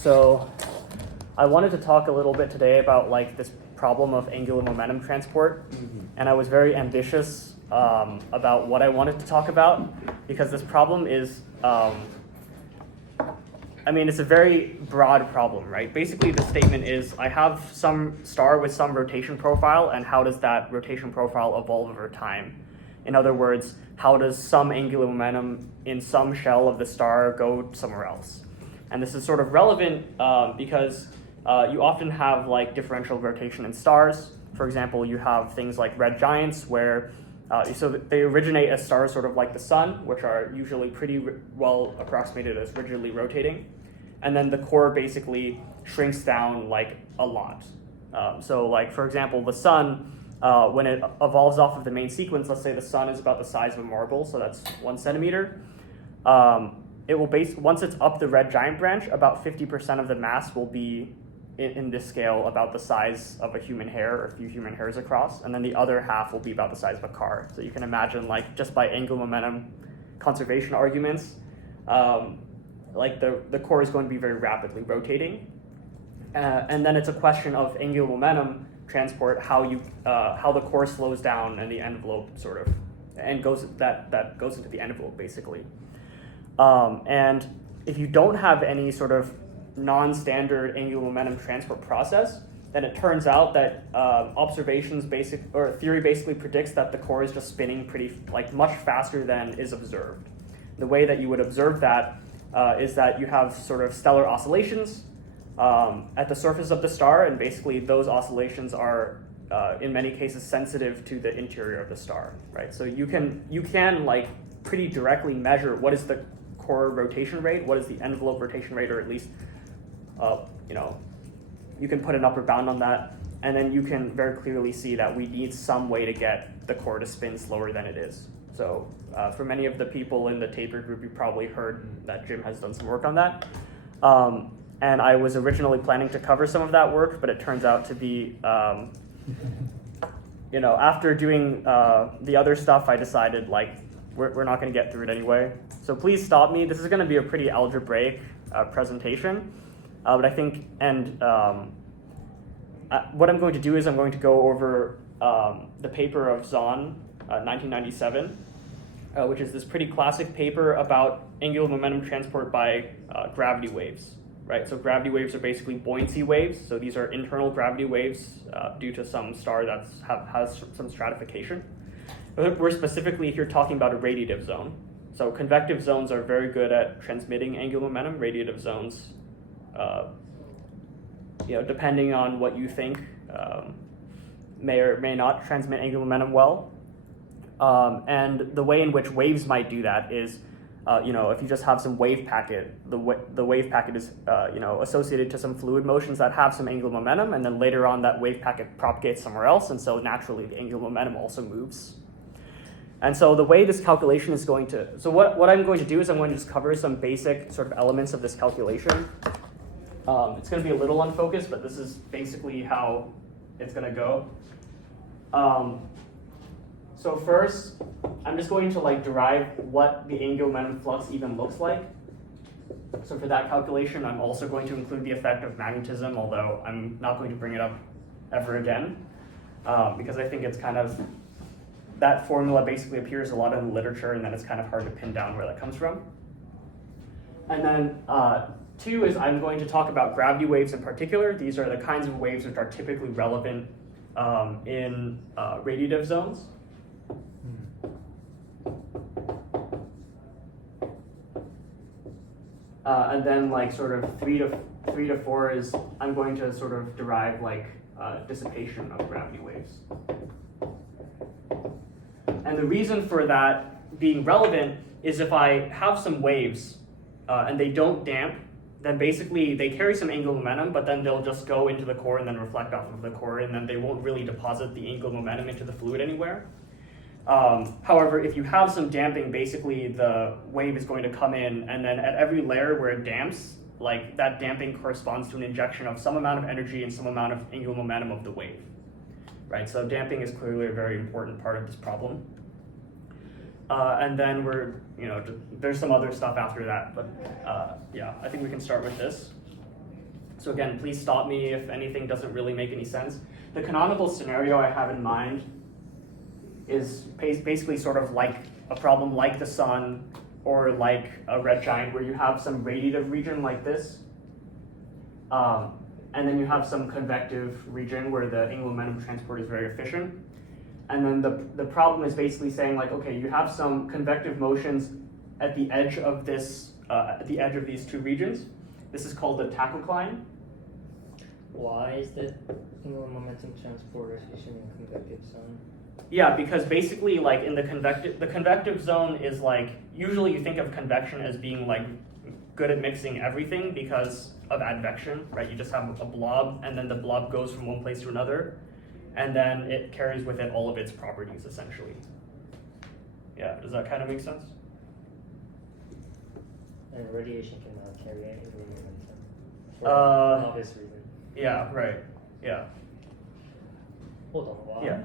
So I wanted to talk a little bit today about like this problem of angular momentum transport, and I was very ambitious about what I wanted to talk about because this problem is, it's a very broad problem, right? Basically, the statement is I have some star with some rotation profile, and how does that rotation profile evolve over time? In other words, how does some angular momentum in some shell of the star go somewhere else? And this is sort of relevant because you often have like differential rotation in stars. For example, you have things like red giants where so they originate as stars sort of like the sun, which are usually pretty well approximated as rigidly rotating. And then the core basically shrinks down like a lot. So like, for example, the sun, when it evolves off of the main sequence, let's say the sun is about the size of a marble, so that's 1 centimeter. It will once it's up the red giant branch, about 50% of the mass will be in this scale about the size of a human hair or a few human hairs across, and then the other half will be about the size of a car. So you can imagine, like, just by angular momentum conservation arguments, like the core is going to be very rapidly rotating, and then it's a question of angular momentum transport, how the core slows down and the envelope sort of, and goes into the envelope basically. And if you don't have any sort of non-standard angular momentum transport process, then it turns out that theory basically predicts that the core is just spinning much faster than is observed. The way that you would observe that is that you have sort of stellar oscillations at the surface of the star, and basically those oscillations are in many cases sensitive to the interior of the star, right? So you can like pretty directly measure what is the core rotation rate, what is the envelope rotation rate, or at least you can put an upper bound on that, and then you can very clearly see that we need some way to get the core to spin slower than it is. So for many of the people in the taper group, you probably heard that Jim has done some work on that. And I was originally planning to cover some of that work, but it turns out to be, after doing the other stuff, I decided like we're not going to get through it anyway. So please stop me. This is going to be a pretty algebraic presentation. But I think, what I'm going to do is I'm going to go over the paper of Zahn, 1997, which is this pretty classic paper about angular momentum transport by gravity waves, right? So gravity waves are basically buoyancy waves. So these are internal gravity waves due to some star that has some stratification. We're specifically here talking about a radiative zone. So convective zones are very good at transmitting angular momentum. Radiative zones, depending on what you think, may or may not transmit angular momentum well. And the way in which waves might do that is, if you just have some wave packet, the wave packet is, associated to some fluid motions that have some angular momentum, and then later on that wave packet propagates somewhere else, and so naturally the angular momentum also moves. And so the way this calculation is going to, so what I'm going to do is I'm going to just cover some basic sort of elements of this calculation. It's going to be a little unfocused, but this is basically how it's going to go. So first, I'm just going to derive what the angular momentum flux even looks like. So for that calculation, I'm also going to include the effect of magnetism, although I'm not going to bring it up ever again, because I think it's kind of, that formula basically appears a lot in the literature, and then it's kind of hard to pin down where that comes from. And then 2 is I'm going to talk about gravity waves in particular. These are the kinds of waves which are typically relevant in radiative zones. And then sort of 3 to 4 is I'm going to sort of derive dissipation of gravity waves. And the reason for that being relevant is if I have some waves and they don't damp, then basically they carry some angular momentum, but then they'll just go into the core and then reflect off of the core, and then they won't really deposit the angular momentum into the fluid anywhere. However, if you have some damping, basically the wave is going to come in, and then at every layer where it damps, that damping corresponds to an injection of some amount of energy and some amount of angular momentum of the wave. Right, so damping is clearly a very important part of this problem. And then there's some other stuff after that, but yeah, I think we can start with this. So again, please stop me if anything doesn't really make any sense. The canonical scenario I have in mind is basically sort of like a problem like the sun or like a red giant, where you have some radiative region like this, and then you have some convective region where the angular momentum transport is very efficient. And then the problem is basically saying like, okay, you have some convective motions at the edge of this, at the edge of these two regions. This is called the tachocline. Why is the angular momentum transport efficient in convective zone? Yeah, because basically like in the convective zone is like, usually you think of convection as being like good at mixing everything because of advection, right? You just have a blob and then the blob goes from one place to another and then it carries with it all of its properties essentially. Yeah, does that kind of make sense? And radiation cannot carry angular momentum for obvious reason. Yeah, right. Yeah. Hold on, why? Yeah.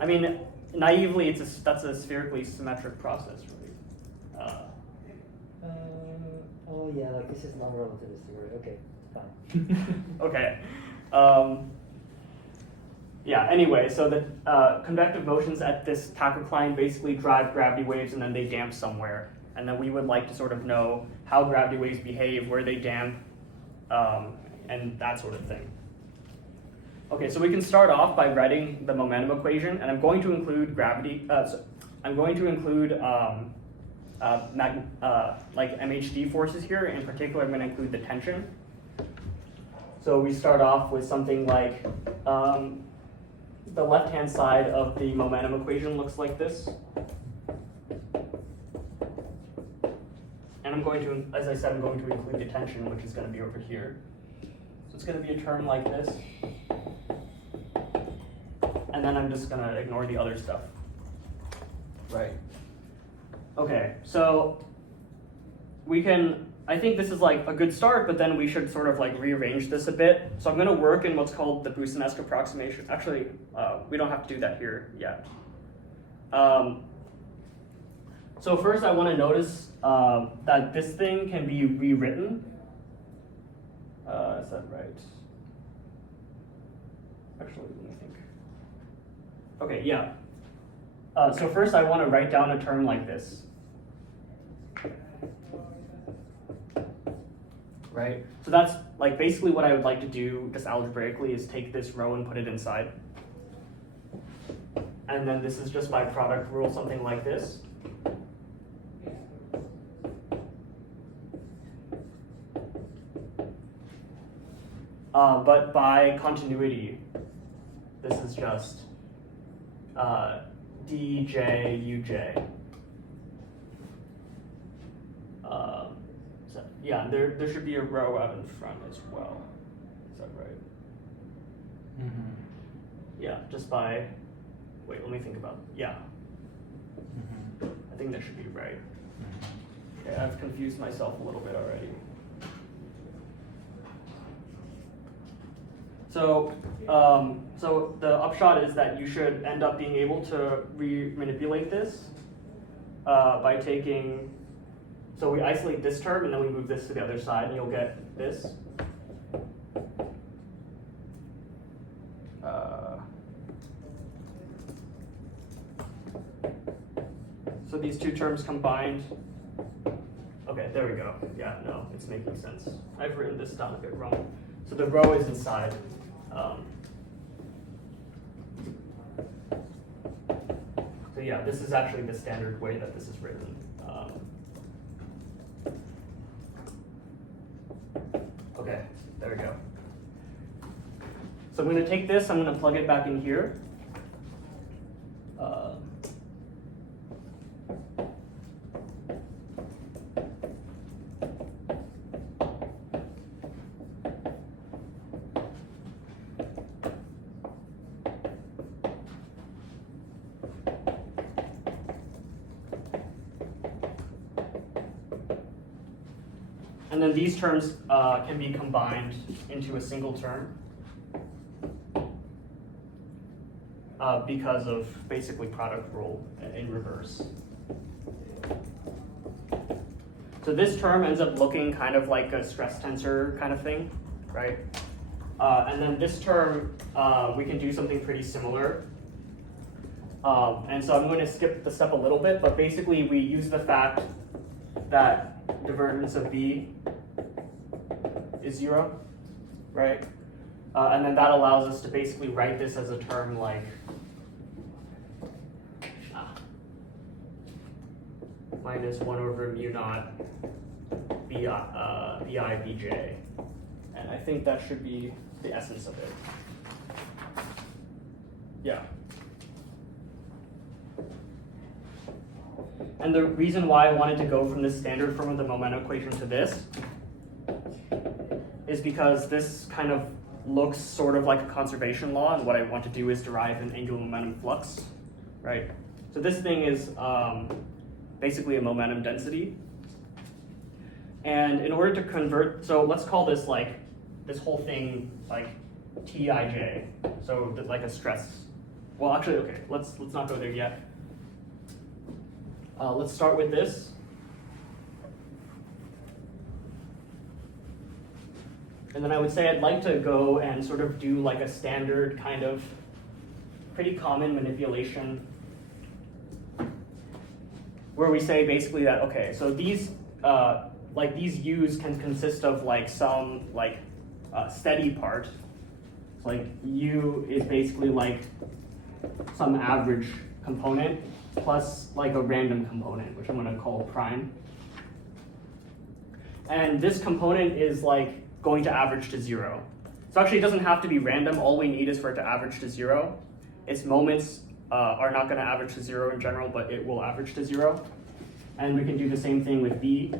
I mean, naively, that's a spherically symmetric process, really. Oh yeah, like this is non-relativistic, right? Okay, fine. Okay. Yeah, anyway, so the convective motions at this tachocline basically drive gravity waves and then they damp somewhere. And then we would like to sort of know how gravity waves behave, where they damp, and that sort of thing. Okay, so we can start off by writing the momentum equation, and I'm going to include gravity. I'm going to include like MHD forces here. In particular, I'm going to include the tension. So we start off with something like the left-hand side of the momentum equation looks like this. And I'm going to, as I said, I'm going to include the tension, which is going to be over here. So it's going to be a term like this. And then I'm just going to ignore the other stuff. Right. Okay, so we can, I think this is like a good start, but then we should sort of like rearrange this a bit. So I'm going to work in what's called the Boussinesq approximation. Actually, we don't have to do that here yet. So first I want to notice that this thing can be rewritten. Is that right? Actually, let me think. Okay, yeah. So first I want to write down a term like this. Right? So that's like basically what I would like to do just algebraically is take this row and put it inside. And then this is just by product rule, something like this. But by continuity, this is just dj uj. So, yeah, there should be a row out in front as well. Is that right? Mm-hmm. Yeah, just by, wait, let me think about, yeah. Mm-hmm. I think that should be right. Mm-hmm. Okay, I've confused myself a little bit already. So, so the upshot is that you should end up being able to manipulate this by taking, so we isolate this term and then we move this to the other side and you'll get this. So these two terms combined. Okay, there we go. Yeah, no, it's making sense. I've written this down a bit wrong. So the row is inside. So yeah, this is actually the standard way that this is written. Okay, there we go. So I'm going to take this, I'm going to plug it back in here. And then these terms can be combined into a single term because of basically product rule in reverse. So this term ends up looking kind of like a stress tensor kind of thing, right? And then this term, we can do something pretty similar. And so I'm going to skip the step a little bit, but basically we use the fact that divergence of B is 0, right? And then that allows us to basically write this as a term like minus 1 over mu naught bi bj. And I think that should be the essence of it. Yeah. And the reason why I wanted to go from this standard form of the momentum equation to this is because this kind of looks sort of like a conservation law, and what I want to do is derive an angular momentum flux, right? So this thing is basically a momentum density. And in order to convert, so let's call this like, this whole thing like Tij, so like a stress. Well, actually, okay, let's not go there yet. Let's start with this. And then I would say I'd like to go and sort of do like a standard kind of pretty common manipulation where we say basically that, okay, so these like these U's can consist of like some like steady part. So like U is basically like some average component plus like a random component, which I'm going to call prime. And this component is like going to average to 0. So actually it doesn't have to be random. All we need is for it to average to 0. Its moments are not going to average to 0 in general, but it will average to 0. And we can do the same thing with B.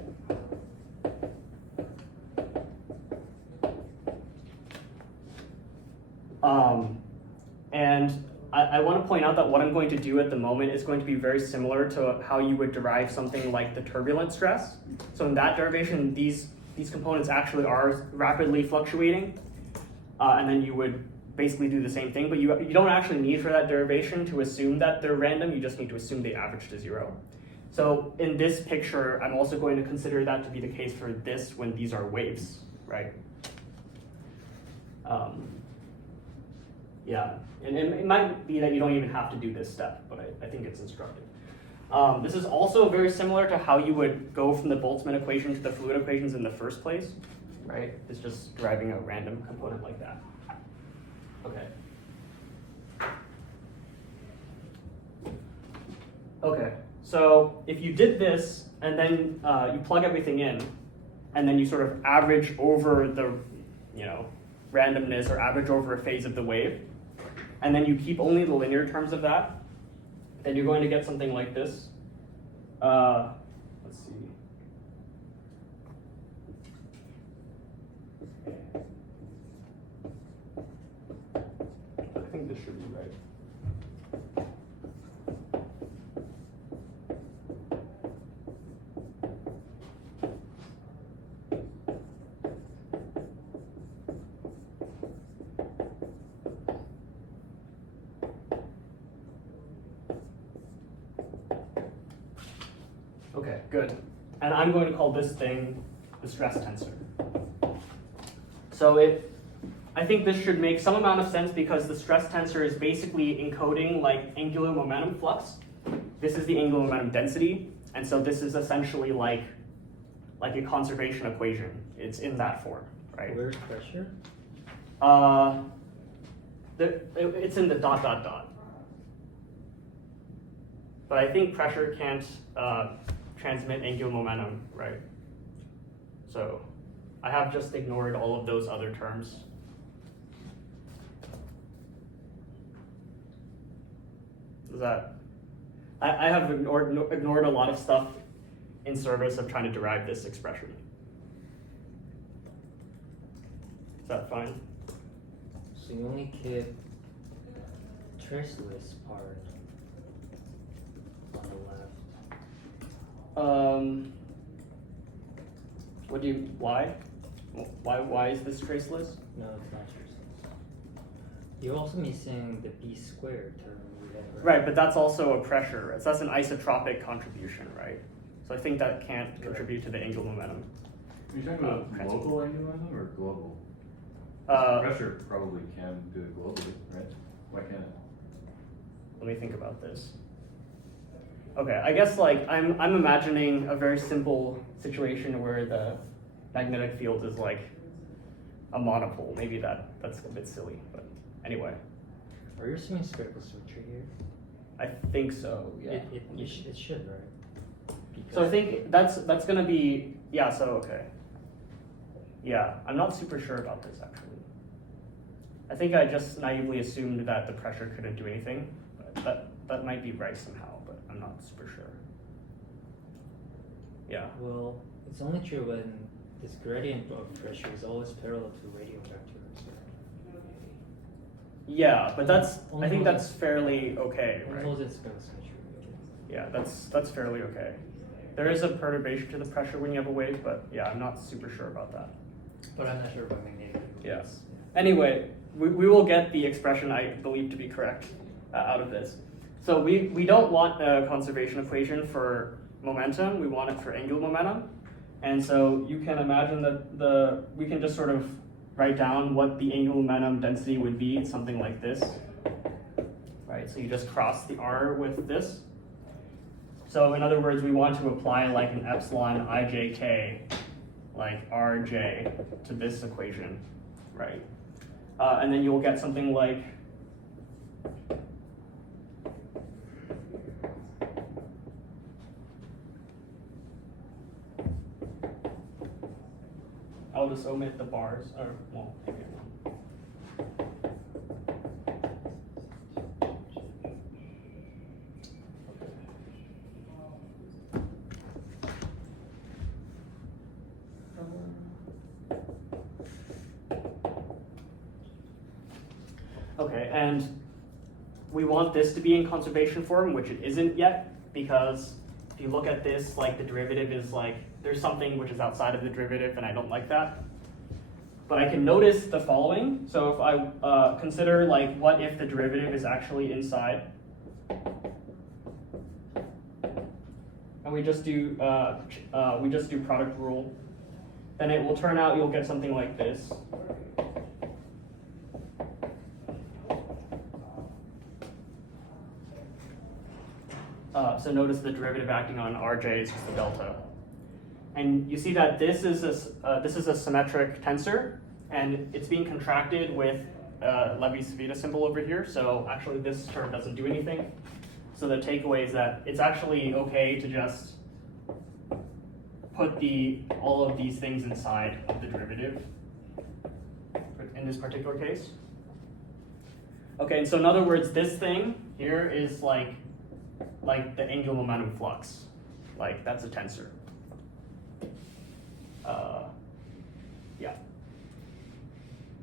And I want to point out that what I'm going to do at the moment is going to be very similar to how you would derive something like the turbulent stress. So in that derivation, these components actually are rapidly fluctuating. And then you would basically do the same thing, but you don't actually need for that derivation to assume that they're random. You just need to assume they average to 0. So in this picture, I'm also going to consider that to be the case for this when these are waves, right? Yeah, and it might be that you don't even have to do this step, but I think it's instructive. This is also very similar to how you would go from the Boltzmann equation to the fluid equations in the first place, right? It's just deriving a random component like that. Okay. Okay, so if you did this and then you plug everything in, and then you sort of average over the, randomness or average over a phase of the wave, and then you keep only the linear terms of that, then you're going to get something like this. Let's see. I think this should be right. Okay, good. And I'm going to call this thing the stress tensor. So I think this should make some amount of sense because the stress tensor is basically encoding like angular momentum flux. This is the angular momentum density, and so this is essentially like a conservation equation. It's in that form, right? Where's pressure? It's in the ... But I think pressure can't transmit angular momentum, right? So I have just ignored all of those other terms. Is that, I have ignored a lot of stuff in service of trying to derive this expression. Is that fine? So you only keep traceless part on the left. Why? Why is this traceless? No, it's not traceless. You're also missing the B squared term we had, Right, but that's also a pressure. So that's an isotropic contribution, right? So I think that can't contribute to the angular momentum. Are you talking about Transfer. local angular momentum or global? Pressure probably can do it globally, right? Why can't it? Let me think about this. Okay, I guess like I'm imagining a very simple situation where the magnetic field is like a monopole. Maybe that's a bit silly, but anyway, Are you assuming spherical symmetry here? I think so. Yeah. It should, right? So I think that's gonna be yeah. So okay. Yeah, I'm not super sure about this actually. I think I just naively assumed that the pressure couldn't do anything, but that might be right somehow, but I'm not super sure. Yeah. Well, it's only true when this gradient of pressure is always parallel to radial vectors. Yeah, but that's Only I think holds that's fairly okay, It right? holds in spherical symmetry. Yeah, that's fairly okay. There is a perturbation to the pressure when you have a wave, but yeah, I'm not super sure about that. But I'm not sure about magnetic field. Yes. Anyway, we will get the expression I believe to be correct out of this. So we don't want a conservation equation for momentum, we want it for angular momentum. And so you can imagine that we can just sort of write down what the angular momentum density would be. It's something like this, right? So you just cross the R with this. So in other words, we want to apply like an epsilon ijk, like rj, to this equation, right? And then you'll get something like I'll just omit the bars, or well, maybe I won't. Okay, and we want this to be in conservation form, which it isn't yet, because if you look at this, like the derivative is like, there's something which is outside of the derivative, and I don't like that. But I can notice the following. So if I consider like, what if the derivative is actually inside? And we just do product rule. Then it will turn out you'll get something like this. So notice the derivative acting on Rj is just the delta. And you see that this is a symmetric tensor, and it's being contracted with Levi-Civita symbol over here. So actually this term doesn't do anything. So the takeaway is that it's actually okay to just put all of these things inside of the derivative in this particular case. Okay, and so in other words, this thing here is like the angular momentum flux. Like that's a tensor. Yeah.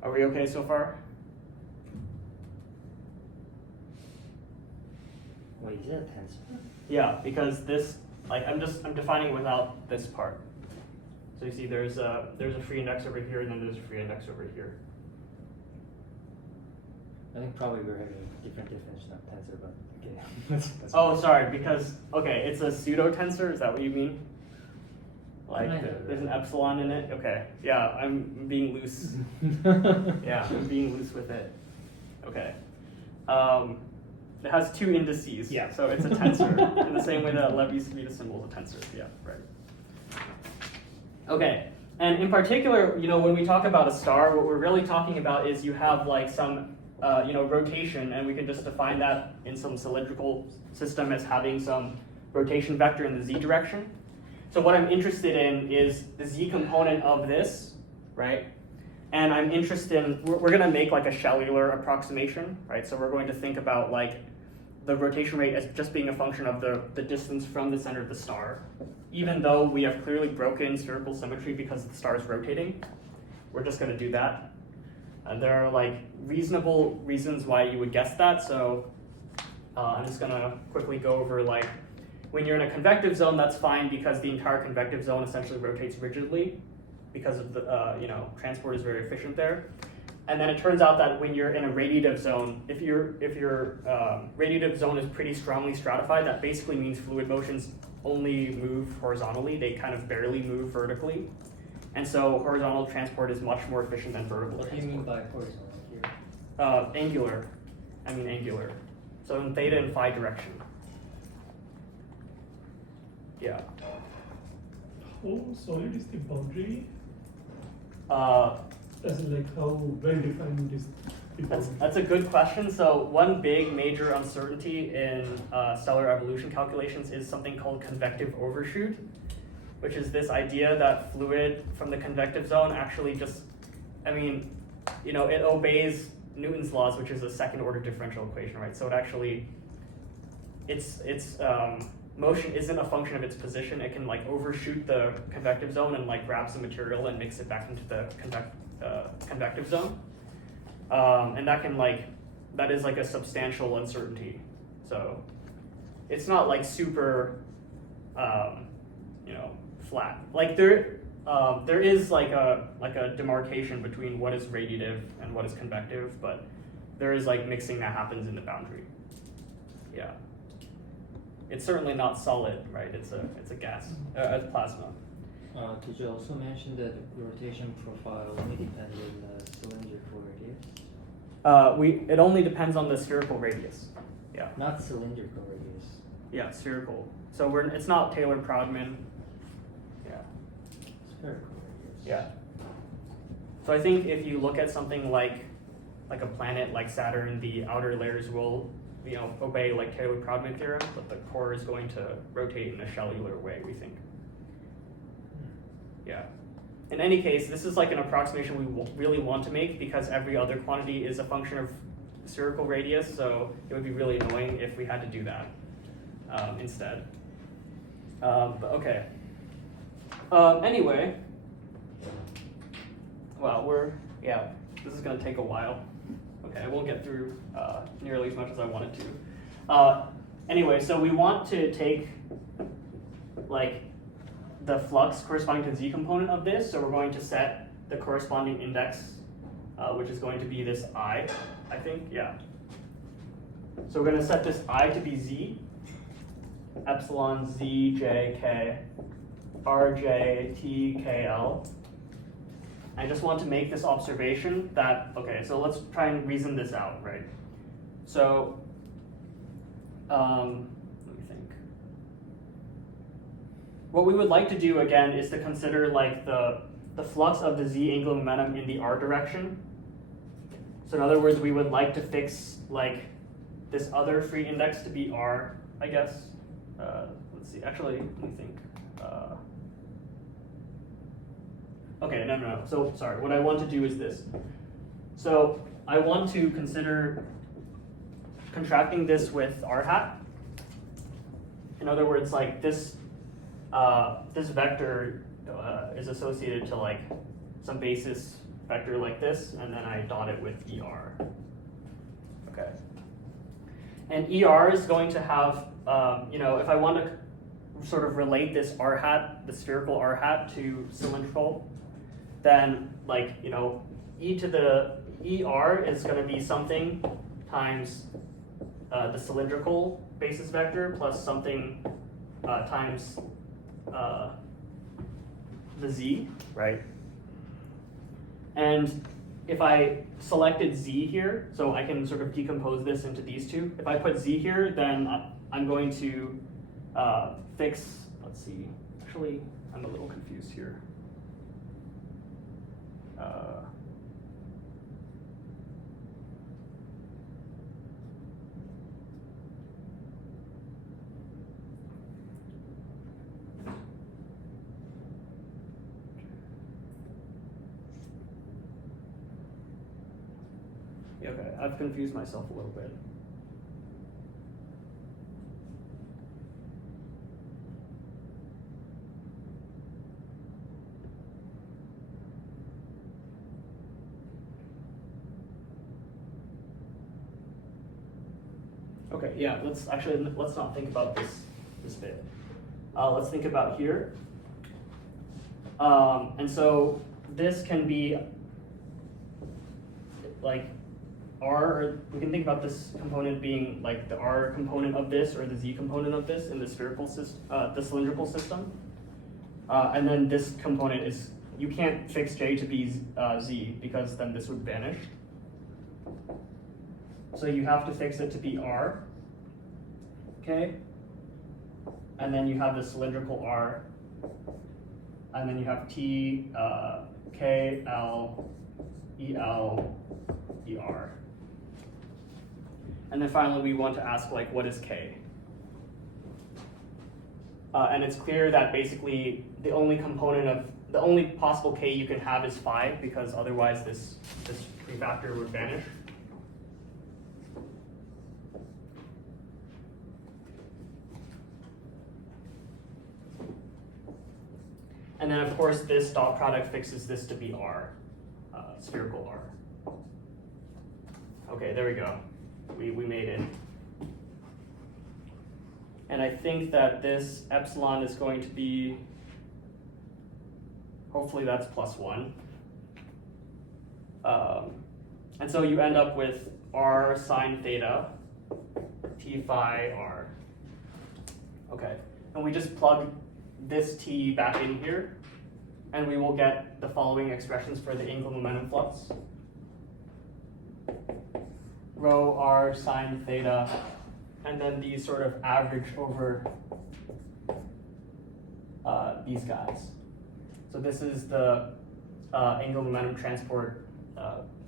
Are we okay so far? Wait, is that a tensor? Yeah, because this, like, I'm defining it without this part. So you see, there's a free index over here, and then there's a free index over here. I think probably we're having a different definition of tensor, but okay. That's Oh, sorry, because okay, it's a pseudo tensor. Is that what you mean? Like Kind of, there's an right. epsilon in it. Okay, yeah, I'm being loose. Yeah, I'm being loose with it. Okay. It has two indices. Yeah. So it's a tensor in the same way that Levi-Civita symbol is a tensor. Yeah, right. Okay. And in particular, when we talk about a star, what we're really talking about is you have like some rotation, and we can just define that in some cylindrical system as having some rotation vector in the z direction. So what I'm interested in is the z component of this, right? And I'm interested in, we're going to make like a cellular approximation, right? So we're going to think about like the rotation rate as just being a function of the distance from the center of the star. Even though we have clearly broken spherical symmetry because the star is rotating, we're just going to do that. And there are like reasonable reasons why you would guess that. So I'm just going to quickly go over like, when you're in a convective zone, that's fine because the entire convective zone essentially rotates rigidly because of the, transport is very efficient there. And then it turns out that when you're in a radiative zone, if your radiative zone is pretty strongly stratified, that basically means fluid motions only move horizontally, they kind of barely move vertically. And so horizontal transport is much more efficient than vertical What do you transport. mean by horizontal here? Angular. I mean angular. So in theta and phi direction. Yeah. How solid is the boundary? Uh, As in like how well defined is the boundary? that's a good question. So one big major uncertainty in stellar evolution calculations is something called convective overshoot, which is this idea that fluid from the convective zone actually just, I mean, you know, it obeys Newton's laws, which is a second order differential equation, right? So it actually, its motion isn't a function of its position. It can like overshoot the convective zone and like grab some material and mix it back into the convective zone. And that can like, that is like a substantial uncertainty. So it's not like super, you know, flat. Like there is like a demarcation between what is radiative and what is convective, but there is like mixing that happens in the boundary. Yeah. It's certainly not solid, right? It's a gas, a plasma. Did you also mention that the rotation profile only depends on the cylindrical radius? It only depends on the spherical radius. Yeah. Not cylindrical radius. Yeah, spherical. So it's not Taylor-Proudman. Yeah. Spherical radius. Yeah. So I think if you look at something like a planet like Saturn, the outer layers will, you know, obey like Taylor-Proudman theorem, but the core is going to rotate in a cellular way, we think. Yeah. In any case, this is like an approximation we really want to make because every other quantity is a function of spherical radius, so it would be really annoying if we had to do that instead. But okay. Anyway, well, this is going to take a while. Okay, I won't get through nearly as much as I wanted to. Anyway, so we want to take like the flux corresponding to the z component of this. So we're going to set the corresponding index, which is going to be this I think, yeah. So we're going to set this I to be z, epsilon z j k, r j t k l. I just want to make this observation that, okay, so let's try and reason this out, right? So, let me think. What we would like to do again is to consider like the flux of the z angular momentum in the r direction. So in other words, we would like to fix like this other free index to be r, I guess. Let's see, actually, let me think. Okay, no. So, sorry, what I want to do is this. So, I want to consider contracting this with r hat. In other words, like this vector is associated to like some basis vector like this, and then I dot it with ER. Okay. And ER is going to have, you know, if I want to sort of relate this r hat, the spherical r hat, to cylindrical, then like, you know, e to the ER is going to be something times the cylindrical basis vector plus something times the z, right? And if I selected z here, so I can sort of decompose this into these two. If I put z here, then I'm going to fix, let's see, actually, I'm a little confused here. Okay, I've confused myself a little bit. Okay, yeah, let's not think about this bit. Let's think about here. And so this can be like R, or we can think about this component being like the R component of this or the Z component of this in the spherical system, the cylindrical system. And then this component is, you can't fix J to be Z because then this would vanish. So you have to fix it to be R, okay? And then you have the cylindrical R, and then you have T, K, L, EL, ER. And then finally we want to ask, like, what is K? And it's clear that basically the only possible K you can have is phi, because otherwise this prefactor would vanish. And then of course this dot product fixes this to be R, spherical R. Okay, there we go. We made it. And I think that this epsilon is going to be, hopefully that's +1. And so you end up with R sine theta, T phi R. Okay, and we just plug this T back in here, and we will get the following expressions for the angular momentum flux. Rho R sine theta, and then these sort of average over these guys. So this is the angular momentum transport,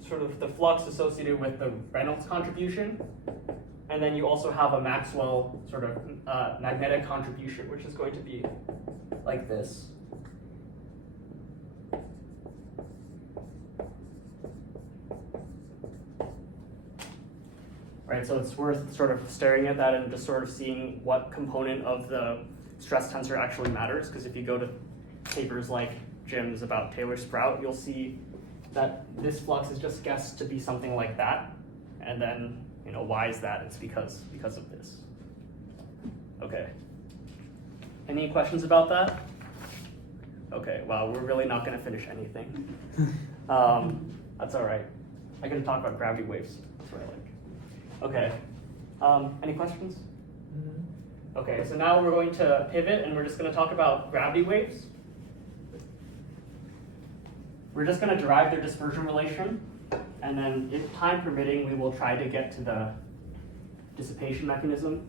sort of the flux associated with the Reynolds contribution. And then you also have a Maxwell sort of magnetic contribution, which is going to be like this. Right, so it's worth sort of staring at that and just sort of seeing what component of the stress tensor actually matters, because if you go to papers like Jim's about Taylor-Sprout, you'll see that this flux is just guessed to be something like that, and then, you know, why is that? It's because of this. Okay. Any questions about that? Okay, well, we're really not going to finish anything. That's all right. I can talk about gravity waves. That's what I like. Okay. Any questions? Okay, so now we're going to pivot and we're just going to talk about gravity waves. We're just going to derive their dispersion relation, and then if time permitting, we will try to get to the dissipation mechanism.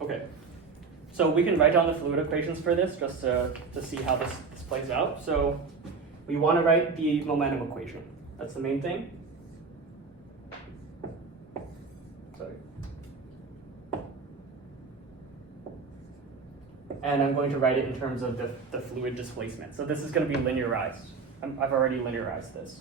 Okay, so we can write down the fluid equations for this just to see how this plays out. So we want to write the momentum equation. That's the main thing. Sorry. And I'm going to write it in terms of the fluid displacement. So this is going to be linearized. I've already linearized this.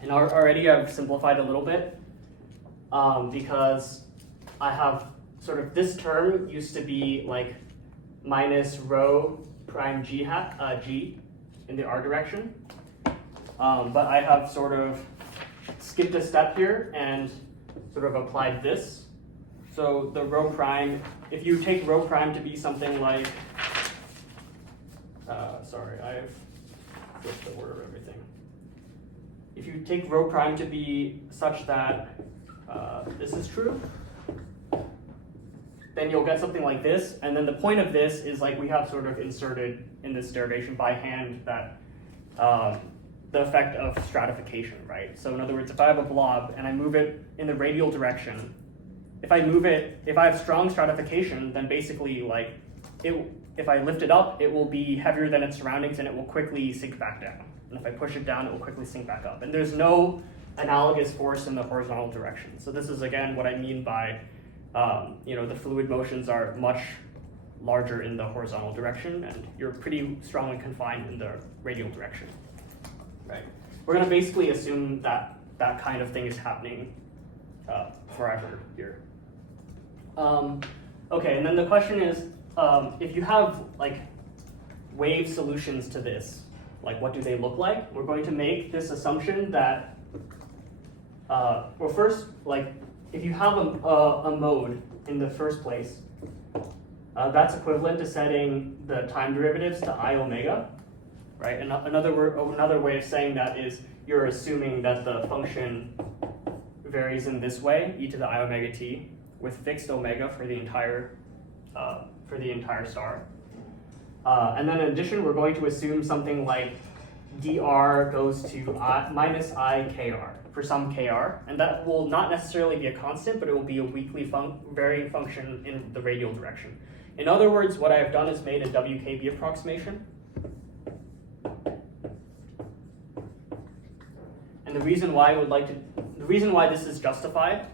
And already I've simplified a little bit because I have sort of this term used to be like minus rho prime g hat, g in the r direction. But I have sort of skipped a step here and sort of applied this. So the rho prime, if you take rho prime to be something like, sorry, I've flipped the order of everything. If you take rho prime to be such that this is true, then you'll get something like this. And then the point of this is like we have sort of inserted in this derivation by hand that the effect of stratification, right? So in other words, if I have a blob and I move it in the radial direction, if I have strong stratification, then basically like if I lift it up, it will be heavier than its surroundings and it will quickly sink back down. And if I push it down, it will quickly sink back up. And there's no analogous force in the horizontal direction. So this is, again, what I mean by the fluid motions are much larger in the horizontal direction, and you're pretty strongly confined in the radial direction, right? We're going to basically assume that that kind of thing is happening forever here. Okay, and then the question is, if you have like wave solutions to this, like what do they look like? We're going to make this assumption that, well, first, like if you have a mode in the first place, that's equivalent to setting the time derivatives to I omega, right? And another way of saying that is you're assuming that the function varies in this way, e to the I omega t, with fixed omega for the entire star. And then in addition, we're going to assume something like dr goes to minus I kr for some kr, and that will not necessarily be a constant, but it will be a weakly varying function in the radial direction. In other words, what I have done is made a WKB approximation. And the reason why this is justified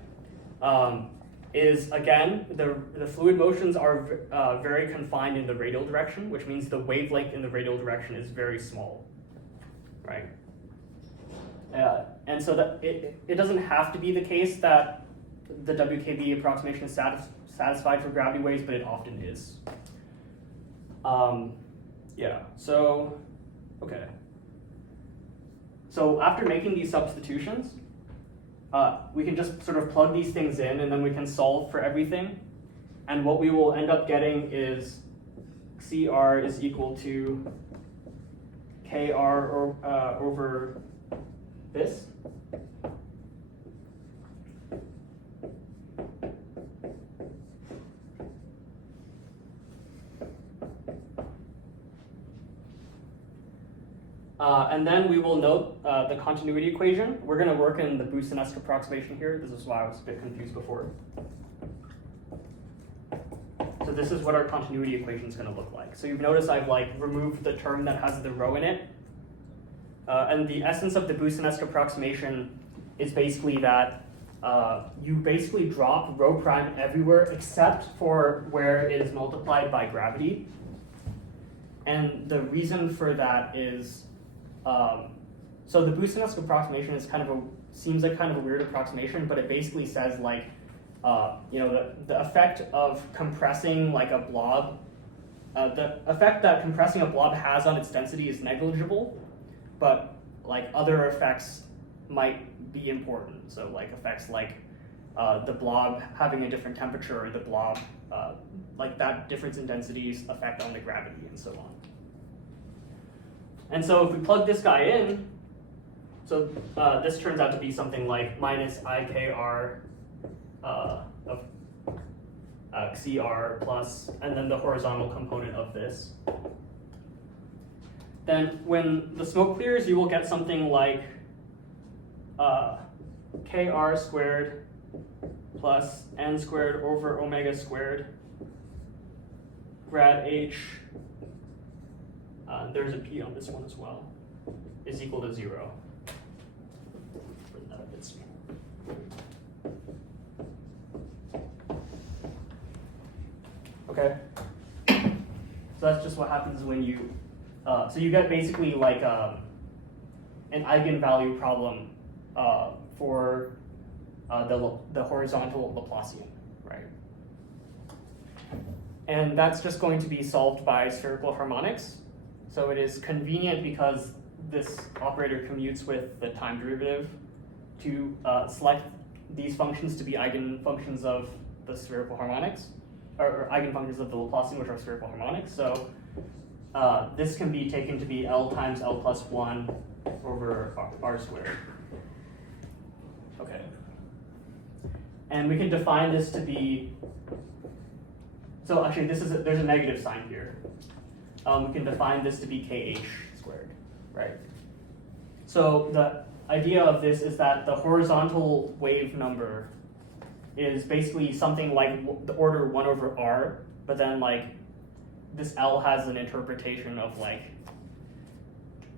is, again, the fluid motions are very confined in the radial direction, which means the wavelength in the radial direction is very small, right? And so that it doesn't have to be the case that the WKB approximation is satisfied for gravity waves, but it often is. Yeah, so, okay. So after making these substitutions, we can just sort of plug these things in, and then we can solve for everything. And what we will end up getting is CR is equal to KR over this. And then we will note the continuity equation. We're going to work in the Boussinesq approximation here. This is why I was a bit confused before. So this is what our continuity equation is going to look like. So you've noticed I've removed the term that has the rho in it. And the essence of the Boussinesq approximation is basically that you basically drop rho prime everywhere except for where it is multiplied by gravity. And the reason for that is, so the Boussinesq approximation is seems like kind of a weird approximation, but it basically says like, the effect of compressing like a blob, the effect that compressing a blob has on its density is negligible, but like other effects might be important. So like effects like the blob having a different temperature, or the blob, like that difference in densities effect on the gravity and so on. And so if we plug this guy in, so this turns out to be something like minus IKR of CR plus, and then the horizontal component of this. Then when the smoke clears, you will get something like KR squared plus N squared over omega squared grad H, there's a P on this one as well, is equal to 0. Bring that a bit smaller. Okay, so that's just what happens when you, so you get basically like an eigenvalue problem for the horizontal Laplacian, right? And that's just going to be solved by spherical harmonics. So it is convenient because this operator commutes with the time derivative to select these functions to be eigenfunctions of the spherical harmonics, or eigenfunctions of the Laplacian, which are spherical harmonics. So this can be taken to be L times L plus 1 over R squared. Okay. And we can define this to be, so actually there's a negative sign here. We can define this to be KH squared, right? So the idea of this is that the horizontal wave number is basically something like the order 1 over R, but then like this L has an interpretation of like,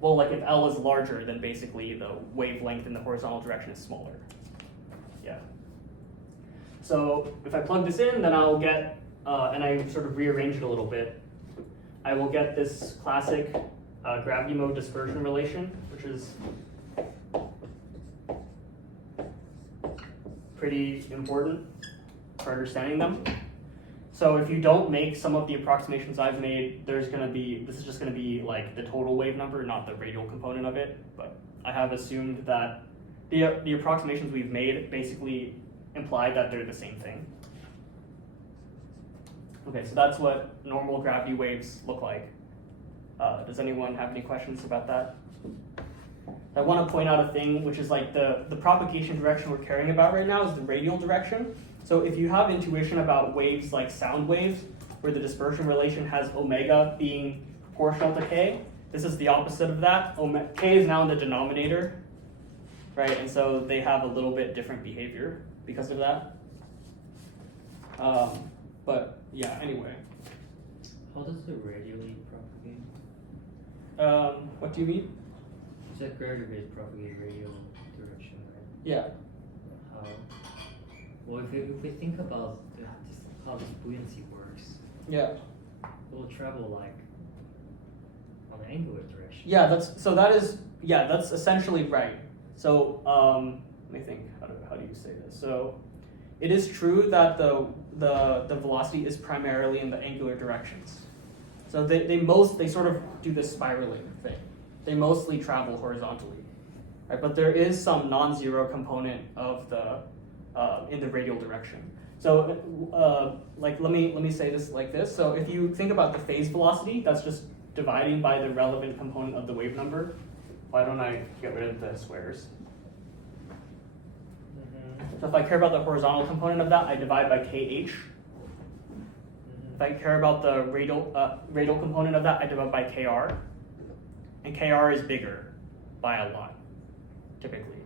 well, like if L is larger, then basically the wavelength in the horizontal direction is smaller. Yeah. So if I plug this in, then I'll get, and I sort of rearrange it a little bit, I will get this classic gravity mode dispersion relation, which is pretty important for understanding them. So if you don't make some of the approximations I've made, this is just gonna be like the total wave number, not the radial component of it. But I have assumed that the approximations we've made basically imply that they're the same thing. Okay, so that's what normal gravity waves look like. Does anyone have any questions about that? I want to point out a thing, which is like the propagation direction we're caring about right now is the radial direction. So if you have intuition about waves like sound waves, where the dispersion relation has omega being proportional to k, this is the opposite of that. K is now in the denominator, right? And so they have a little bit different behavior because of that. But yeah, anyway. How does the radially propagate? What do you mean? You said gravity waves propagate radial direction, right? Yeah. How? Well, if we think about how this buoyancy works, Yeah. it will travel like on an angular direction. Yeah, that's essentially right. So let me think. How do you say this? So it is true that the velocity is primarily in the angular directions. So they sort of do this spiraling thing. They mostly travel horizontally, right? But there is some non-zero component of the in the radial direction. So like let me say this like this. So if you think about the phase velocity, that's just dividing by the relevant component of the wave number. Why don't I get rid of the squares? So if I care about the horizontal component of that, I divide by kh. If I care about the radial component of that, I divide by kr. And kr is bigger by a lot, typically.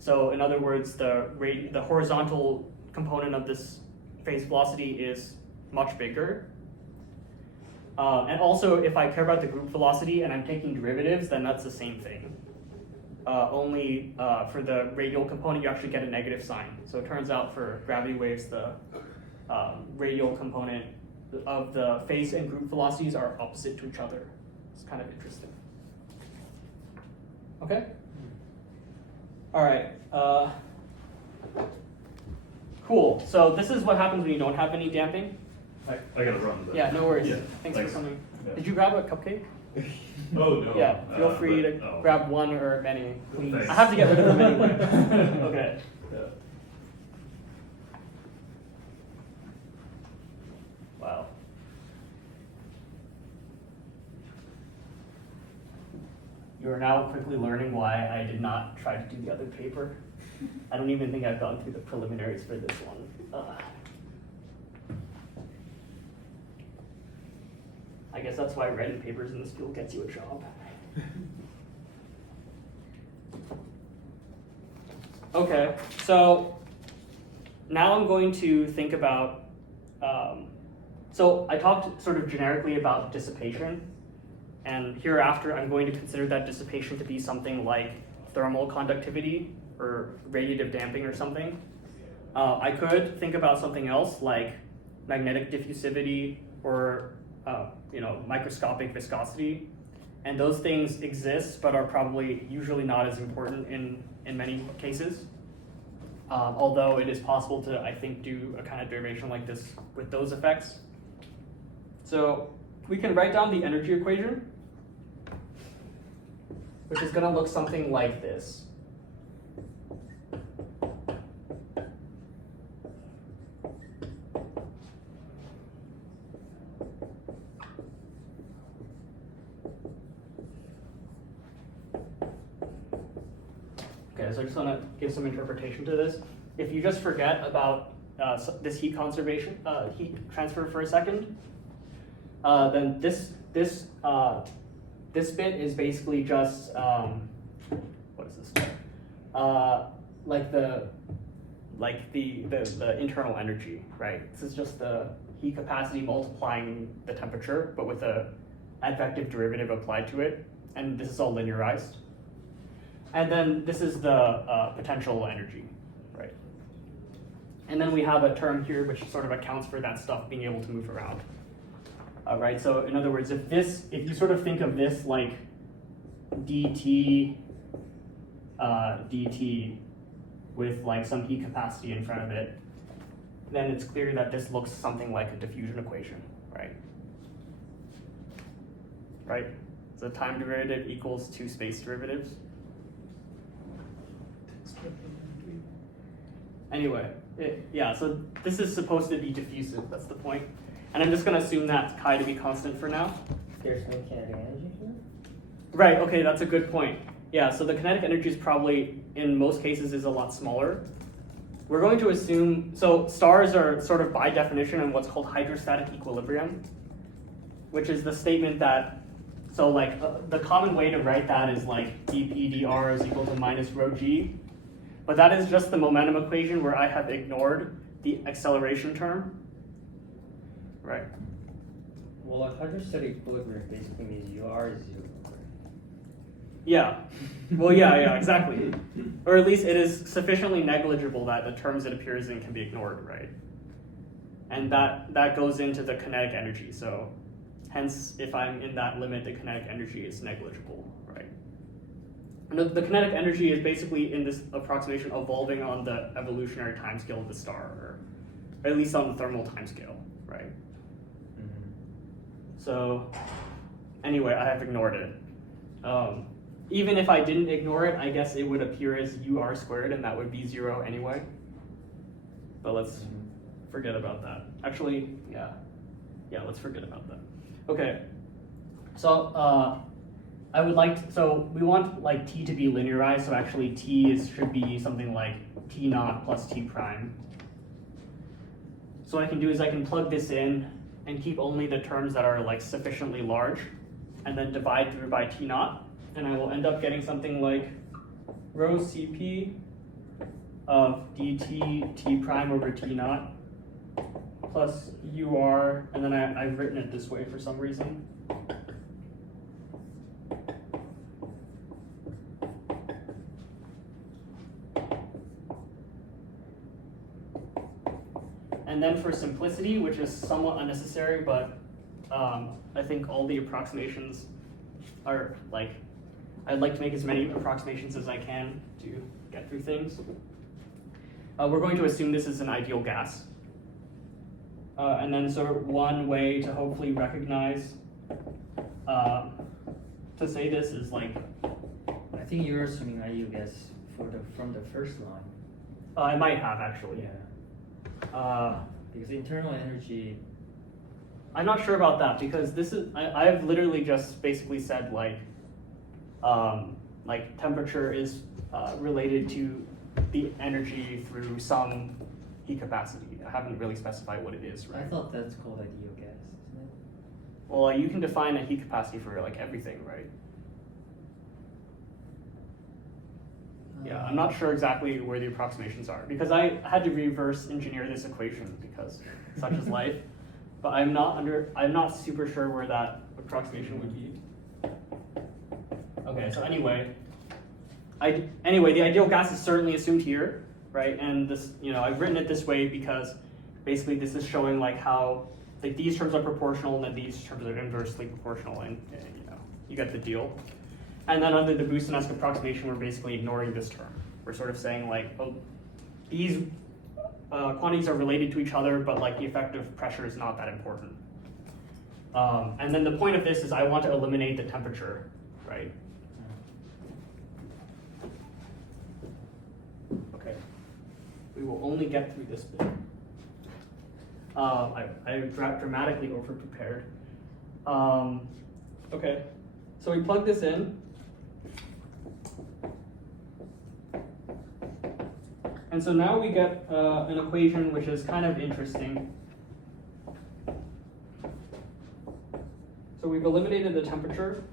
So in other words, the horizontal component of this phase velocity is much bigger. And also, if I care about the group velocity and I'm taking derivatives, then that's the same thing. Only for the radial component, you actually get a negative sign. So it turns out for gravity waves, the radial component of the phase and group velocities are opposite to each other. It's kind of interesting. Okay? All right. Cool. So this is what happens when you don't have any damping. I gotta run. But Yeah, no worries. Yeah, Thanks for coming. Yeah. Did you grab a cupcake? Oh, no. Yeah, feel free to but, oh. grab one or many, please. Thanks. I have to get rid of them anyway. Okay. Yeah. Wow. You are now quickly learning why I did not try to do the other paper. I don't even think I've gone through the preliminaries for this one. I guess that's why writing papers in this field gets you a job. Okay, so now I'm going to think about, so I talked sort of generically about dissipation, and hereafter I'm going to consider that dissipation to be something like thermal conductivity or radiative damping or something. I could think about something else like magnetic diffusivity or microscopic viscosity, and those things exist but are probably usually not as important in many cases. Although it is possible to, I think, do a kind of derivation like this with those effects. So we can write down the energy equation, which is going to look something like this. Okay, so I just want to give some interpretation to this. If you just forget about this heat conservation, heat transfer for a second, then this bit is basically just what is this? Like the internal energy, right? This is just the heat capacity multiplying the temperature, but with a advective derivative applied to it, and this is all linearized. And then this is the potential energy, right? And then we have a term here which sort of accounts for that stuff being able to move around. Right, so in other words, if you sort of think of this like dt dt with like some heat capacity in front of it, then it's clear that this looks something like a diffusion equation, right? Right? So time derivative equals two space derivatives. Anyway, yeah, so this is supposed to be diffusive, that's the point. And I'm just going to assume that chi to be constant for now. There's no kinetic energy here? Right, okay, that's a good point. Yeah, so the kinetic energy is probably, in most cases, is a lot smaller. We're going to assume, so stars are sort of by definition in what's called hydrostatic equilibrium, which is the statement that, so like the common way to write that is like dp dr is equal to minus rho g. But that is just the momentum equation where I have ignored the acceleration term. Right. Well, a hydrostatic equilibrium basically means you are zero. Yeah. Well, yeah, exactly. Or at least it is sufficiently negligible that the terms it appears in can be ignored, right? And that goes into the kinetic energy. So hence, if I'm in that limit, the kinetic energy is negligible, right? And the kinetic energy is basically in this approximation evolving on the evolutionary timescale of the star, or at least on the thermal timescale, right? Mm-hmm. So anyway, I have ignored it. Even if I didn't ignore it, I guess it would appear as UR squared, and that would be 0 anyway. But let's forget about that. Actually, yeah, let's forget about that. Okay, so I would like so we want like t to be linearized, so actually t should be something like t naught plus t prime. So what I can do is I can plug this in and keep only the terms that are like sufficiently large, and then divide through by t naught, and I will end up getting something like rho cp of dt t prime over t naught plus ur, and then I've written it this way for some reason. And then for simplicity, which is somewhat unnecessary, but I think all the approximations are like, I'd like to make as many approximations as I can to get through things. We're going to assume this is an ideal gas. And then sort of one way to hopefully recognize, to say this is like, I think you're assuming ideal gas from the first line. I might have actually. Yeah. Because internal energy. I'm not sure about that because this is I've literally just basically said like temperature is related to the energy through some heat capacity. I haven't really specified what it is, right? I thought that's called ideal gas, isn't it? Well, you can define a heat capacity for like everything, right? Yeah, I'm not sure exactly where the approximations are because I had to reverse engineer this equation because such is life. But I'm not super sure where that approximation would be. Okay, so anyway, the ideal gas is certainly assumed here, right? And this, I've written it this way because basically this is showing like how like these terms are proportional and then these terms are inversely proportional, and you get the deal. And then under the Boussinesq approximation, we're basically ignoring this term. We're sort of saying like, oh, these quantities are related to each other, but like the effective pressure is not that important. And then the point of this is I want to eliminate the temperature, right? Okay. We will only get through this bit. I dramatically over-prepared. Okay, so we plug this in. And so now we get an equation which is kind of interesting. So we've eliminated the temperature.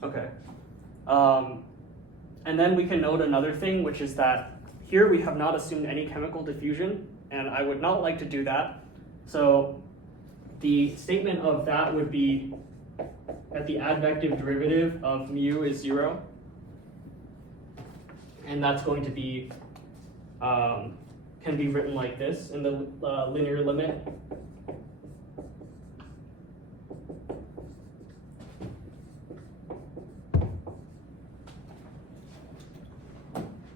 Okay. And then we can note another thing, which is that here we have not assumed any chemical diffusion, and I would not like to do that. So the statement of that would be that the advective derivative of mu is 0. And that's going to be, can be written like this in the linear limit.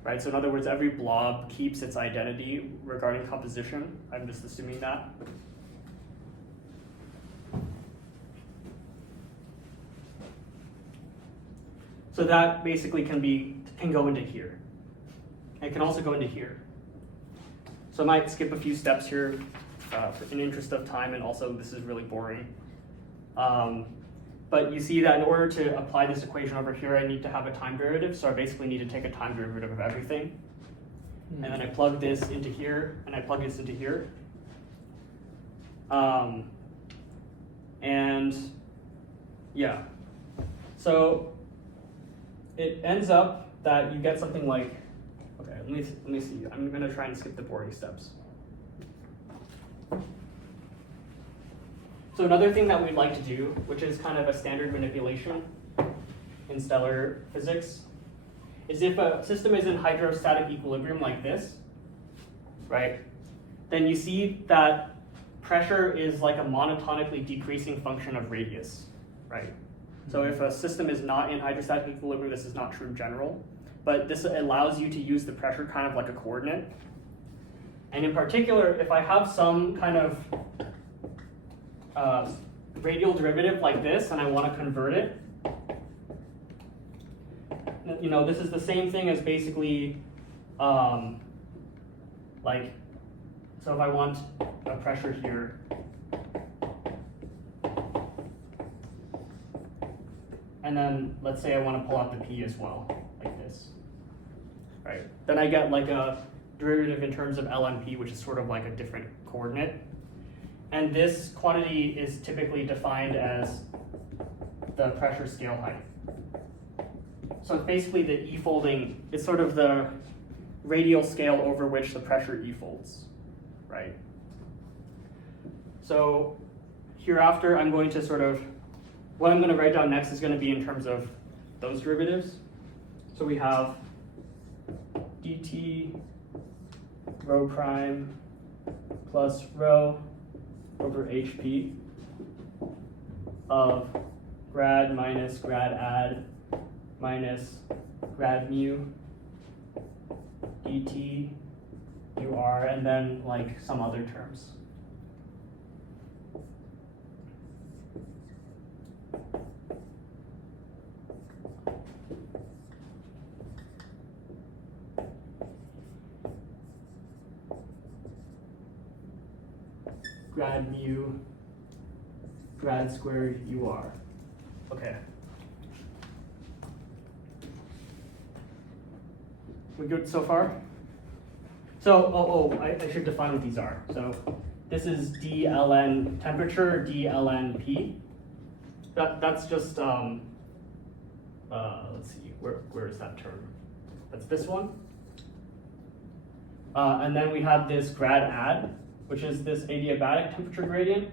Right, so in other words, every blob keeps its identity regarding composition. I'm just assuming that. So that basically can go into here. It can also go into here. So I might skip a few steps here in interest of time, and also this is really boring. But you see that in order to apply this equation over here, I need to have a time derivative. So I basically need to take a time derivative of everything. And then I plug this into here, and I plug this into here. And yeah, so it ends up that you get something like, okay, let me see. I'm gonna try and skip the boring steps. So another thing that we'd like to do, which is kind of a standard manipulation in stellar physics, is if a system is in hydrostatic equilibrium like this, right, then you see that pressure is like a monotonically decreasing function of radius, right? So if a system is not in hydrostatic equilibrium, this is not true in general, but this allows you to use the pressure kind of like a coordinate. And in particular, if I have some kind of radial derivative like this, and I want to convert it, you know, this is the same thing as basically, like, so if I want a pressure here, and then let's say I want to pull out the P as well, like this, right? Then I get like a derivative in terms of LMP, which is sort of like a different coordinate. And this quantity is typically defined as the pressure scale height. So it's basically the E-folding, it's sort of the radial scale over which the pressure E-folds, right? So hereafter, I'm going to sort of, what I'm going to write down next is going to be in terms of those derivatives. So we have dt rho prime plus rho over HP of grad minus grad add minus grad mu dt ur, and then like some other terms. Grad mu, grad squared UR. Okay. We good so far? So, I should define what these are. So this is dln temperature, dln P. That's just, let's see, where is that term? That's this one. And then we have this grad add, which is this adiabatic temperature gradient.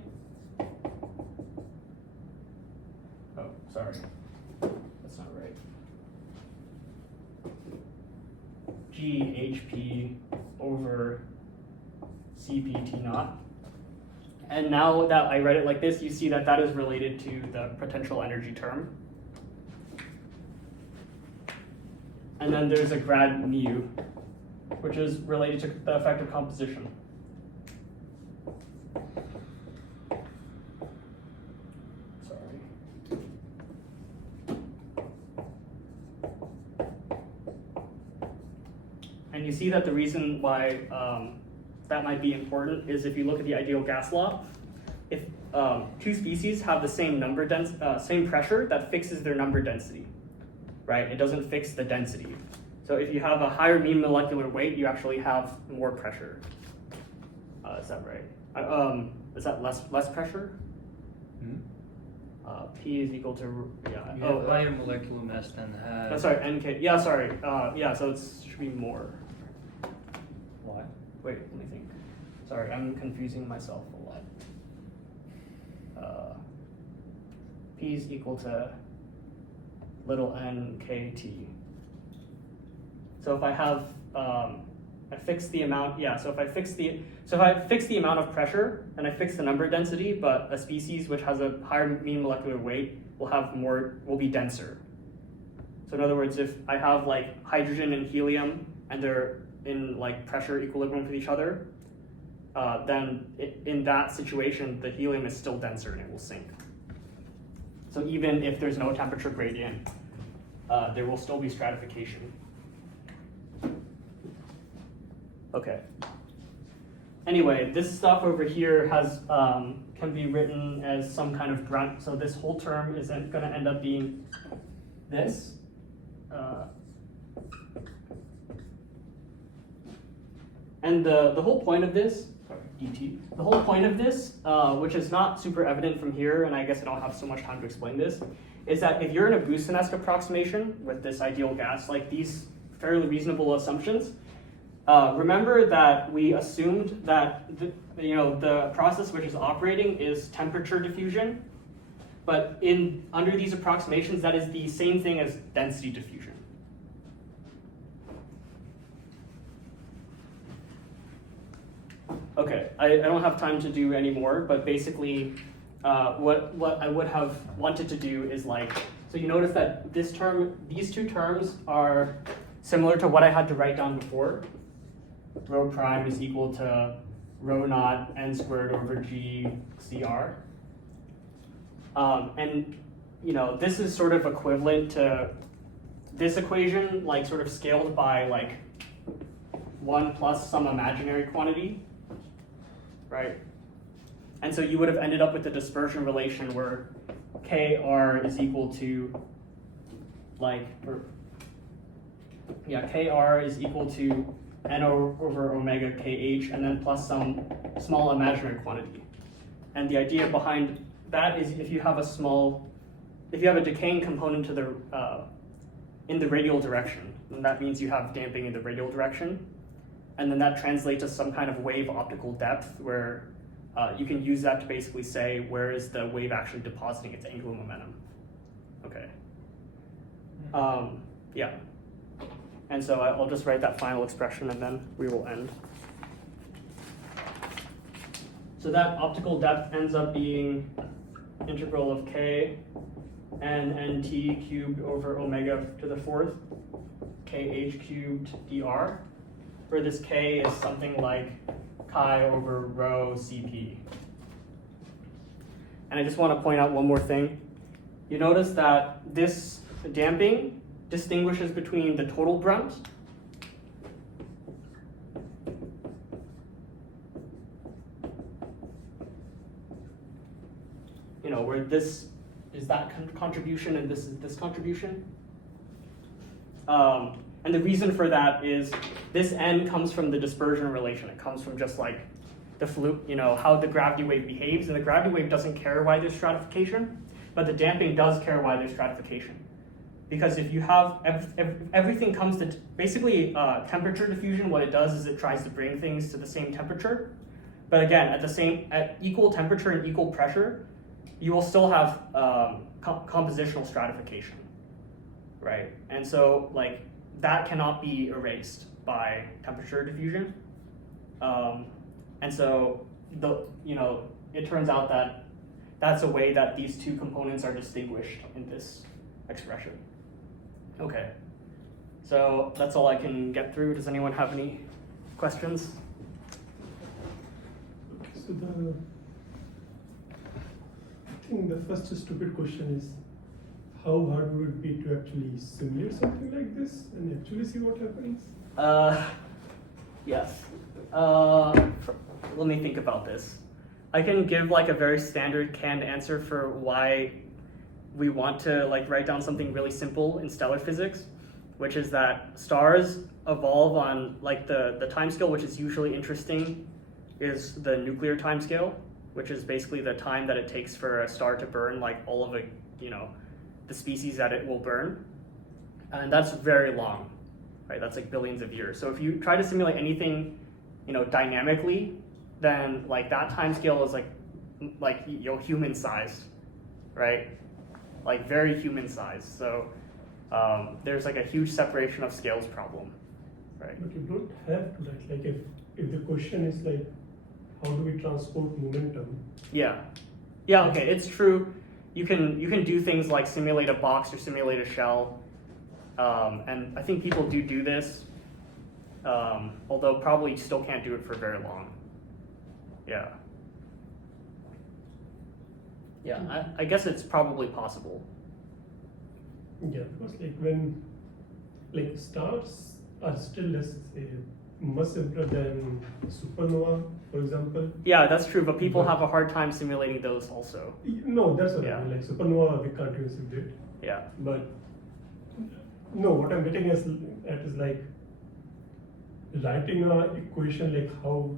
Oh, sorry, that's not right. GHP over CPT naught. And now that I read it like this, you see that that is related to the potential energy term. And then there's a grad mu, which is related to the effective composition. And you see that the reason why that might be important is if you look at the ideal gas law, if two species have the same same pressure, that fixes their number density, right? It doesn't fix the density. So if you have a higher mean molecular weight, you actually have more pressure. Is that right? Is that less pressure? P is equal to, yeah. You have higher molecular mass than has. Sorry, NK. Yeah, sorry. Yeah, so it should be more. Why? Wait, let me think. Sorry, I'm confusing myself a lot. P is equal to little n k t. So if I have, I fix the amount, yeah, so if I fix the amount of pressure and I fix the number density, but a species which has a higher mean molecular weight will be denser. So in other words, if I have like hydrogen and helium and they're in like pressure equilibrium with each other, then in that situation, the helium is still denser and it will sink. So even if there's no temperature gradient, there will still be stratification. Okay. Anyway, this stuff over here has can be written as some kind of brunt. So this whole term is going to end up being this. And the whole point of this, dt, the whole point of this, which is not super evident from here, and I guess I don't have so much time to explain this, is that if you're in a Boost-Nest approximation with this ideal gas, like these fairly reasonable assumptions, remember that we assumed that the process which is operating is temperature diffusion, but under these approximations, that is the same thing as density diffusion. Okay, I don't have time to do any more, but basically what I would have wanted to do is so you notice that these two terms are similar to what I had to write down before. Rho prime is equal to rho naught n squared over g cr. And this is sort of equivalent to this equation, sort of scaled by 1 plus some imaginary quantity, right? And so you would have ended up with the dispersion relation where Kr is equal to Kr is equal to n over omega kh, and then plus some small imaginary quantity. And the idea behind that is if you have a decaying component to in the radial direction, then that means you have damping in the radial direction, and then that translates to some kind of wave optical depth where you can use that to basically say where is the wave actually depositing its angular momentum. Okay. Yeah. And so I'll just write that final expression and then we will end. So that optical depth ends up being integral of k n nt cubed over omega to the fourth kh cubed dr, where this k is something like chi over rho cp. And I just want to point out one more thing. You notice that this damping distinguishes between the total brunt where this is that contribution and this is this contribution. And the reason for that is this n comes from the dispersion relation. It comes from just the fluke, how the gravity wave behaves, and the gravity wave doesn't care why there's stratification, but the damping does care why there's stratification. Because if you have, everything comes to, basically temperature diffusion, what it does is it tries to bring things to the same temperature. But again, at equal temperature and equal pressure, you will still have compositional stratification, right? And so that cannot be erased by temperature diffusion. And so it turns out that that's a way that these two components are distinguished in this expression. Okay, so that's all I can get through. Does anyone have any questions? So I think the first stupid question is, how hard would it be to actually simulate something like this and actually see what happens? Yes. Let me think about this. I can give a very standard canned answer for why we want to write down something really simple in stellar physics, which is that stars evolve on the timescale, which is usually interesting, is the nuclear timescale. which is basically the time that it takes for a star to burn, like all of it, the species that it will burn. And that's very long, right? That's like billions of years. So if you try to simulate anything, dynamically, then like that time scale is like human sized, right? Like very human sized. So there's like a huge separation of scales problem, right? But you don't have to, like if the question is like, how do we transport momentum? Yeah, okay, it's true. You can do things like simulate a box or simulate a shell, and I think people do this, although probably still can't do it for very long. Yeah, I guess it's probably possible. Yeah, because like when like stars are still, let's say, much simpler than supernova, for example. Yeah, that's true, but people have a hard time simulating those also. No, that's what Yeah. I mean. Like supernova, we can't even simulate. Yeah, But no, what I'm getting at is like writing a equation, like how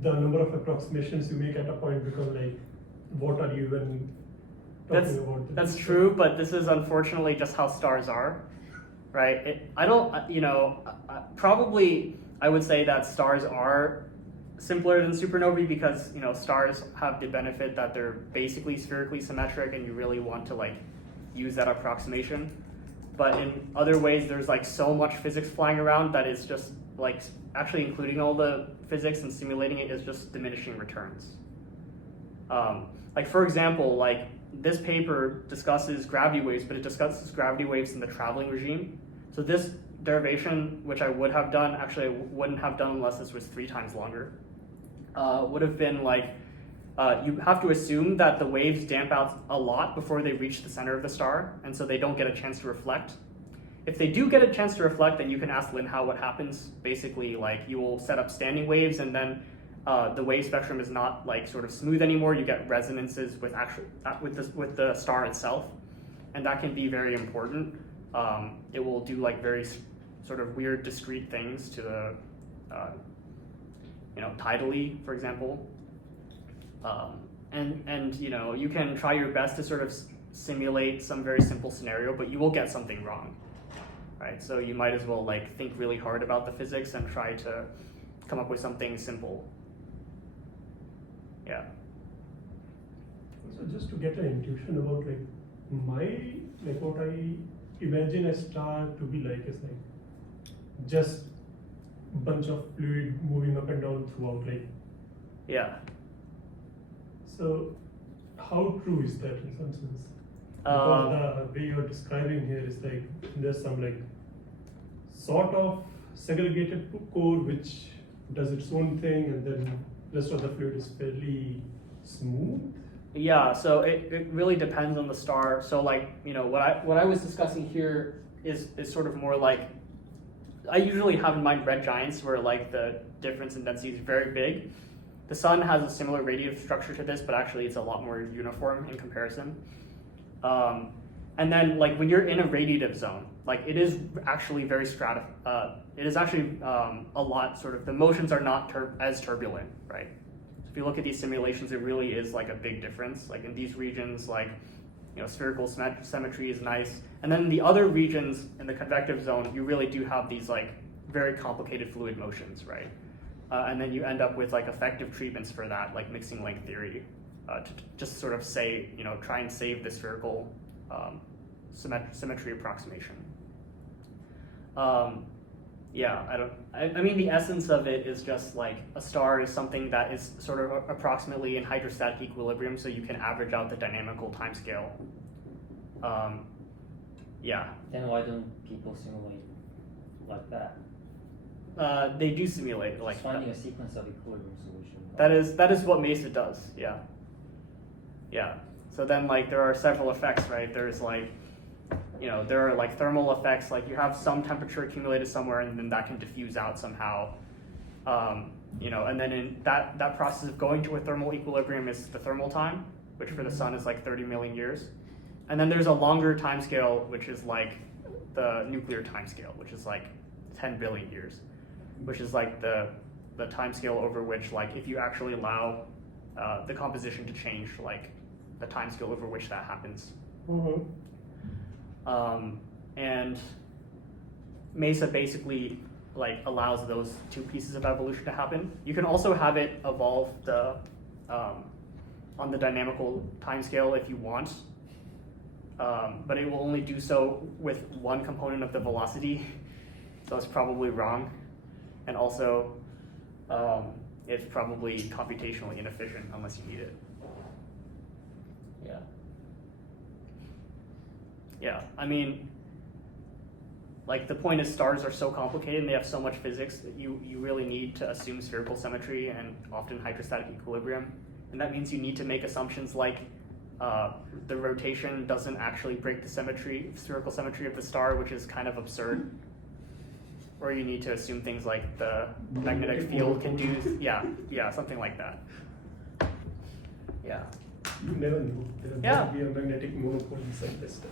the number of approximations you make at a point become like, what are you even talking about? that's true, but this is unfortunately just how stars are, right? Probably I would say that stars are simpler than supernovae because stars have the benefit that they're basically spherically symmetric, and you really want to like use that approximation. But in other ways, there's like so much physics flying around that it's just like actually including all the physics and simulating it is just diminishing returns. Like for example, like this paper discusses gravity waves, but it discusses gravity waves in the traveling regime. So this derivation, which I would have done, actually I wouldn't have done unless this was 3 times longer, would have been like, you have to assume that the waves damp out a lot before they reach the center of the star, and so they don't get a chance to reflect. If they do get a chance to reflect, then you can ask Linhao what happens. Basically, like you will set up standing waves, and then the wave spectrum is not like sort of smooth anymore. You get resonances with with the star itself, and that can be very important. It will do like very sort of weird discrete things to the tidally, for example. And you can try your best to sort of simulate some very simple scenario, but you will get something wrong, right? So you might as well like think really hard about the physics and try to come up with something simple. Yeah. So just to get an intuition about like what I imagine a star to be like is like just bunch of fluid moving up and down throughout, like. Yeah. So how true is that in some sense? Because the way you're describing here is like there's some like sort of segregated core which does its own thing, and then rest of the fluid is fairly smooth. Yeah, so it really depends on the star. So like, what I was discussing here is sort of more like, I usually have in mind red giants where like the difference in density is very big. The sun has a similar radiative structure to this, but actually it's a lot more uniform in comparison. And then like when you're in a radiative zone, like it is actually very it is actually a lot sort of, the motions are not as turbulent, right? So if you look at these simulations, it really is like a big difference. Like in these regions, like, spherical symmetry is nice. And then in the other regions in the convective zone, you really do have these like very complicated fluid motions, right? And then you end up with like effective treatments for that, like mixing length theory, to just sort of say, try and save the spherical symmetry approximation. I mean, the essence of it is just like a star is something that is sort of approximately in hydrostatic equilibrium, so you can average out the dynamical timescale. Then why don't people simulate like that? They do simulate like Just finding that. a sequence of equilibrium solution. That is what MESA does. Yeah. So then like there are several effects, right? There's like, there are like thermal effects, like you have some temperature accumulated somewhere and then that can diffuse out somehow. And then in that process of going to a thermal equilibrium is the thermal time, which for the sun is like 30 million years. And then there's a longer time scale, which is like the nuclear time scale, which is like 10 billion years, which is like the time scale over which, like, if you actually allow the composition to change, like the time scale over which that happens. And MESA basically like allows those two pieces of evolution to happen. You can also have it evolve on the dynamical timescale if you want, but it will only do so with one component of the velocity, so it's probably wrong, and also it's probably computationally inefficient unless you need it. Yeah, I mean, like the point is stars are so complicated and they have so much physics that you really need to assume spherical symmetry and often hydrostatic equilibrium. And that means you need to make assumptions like the rotation doesn't actually break the spherical symmetry of the star, which is kind of absurd. Or you need to assume things like the magnetic field can do, something like that. Yeah. You never know. There might be a magnetic monopole inside this stuff.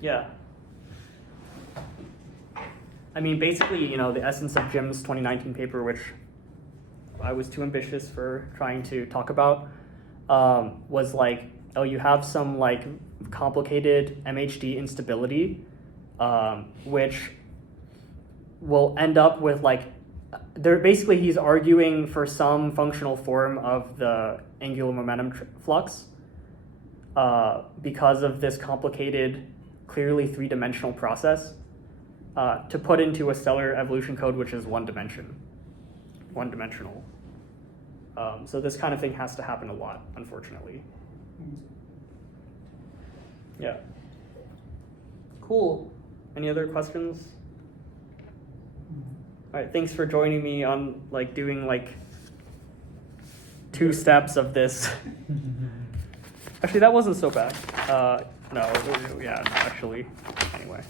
Yeah. I mean, basically, the essence of Jim's 2019 paper, which I was too ambitious for trying to talk about, was like, you have some like complicated MHD instability, which will end up with like, basically he's arguing for some functional form of the angular momentum flux because of this complicated, clearly three-dimensional process to put into a stellar evolution code which is one-dimensional. So this kind of thing has to happen a lot, unfortunately. Yeah. Cool. Any other questions? All right, thanks for joining me on like doing like 2 steps of this. Actually, that wasn't so bad. No, actually, anyway.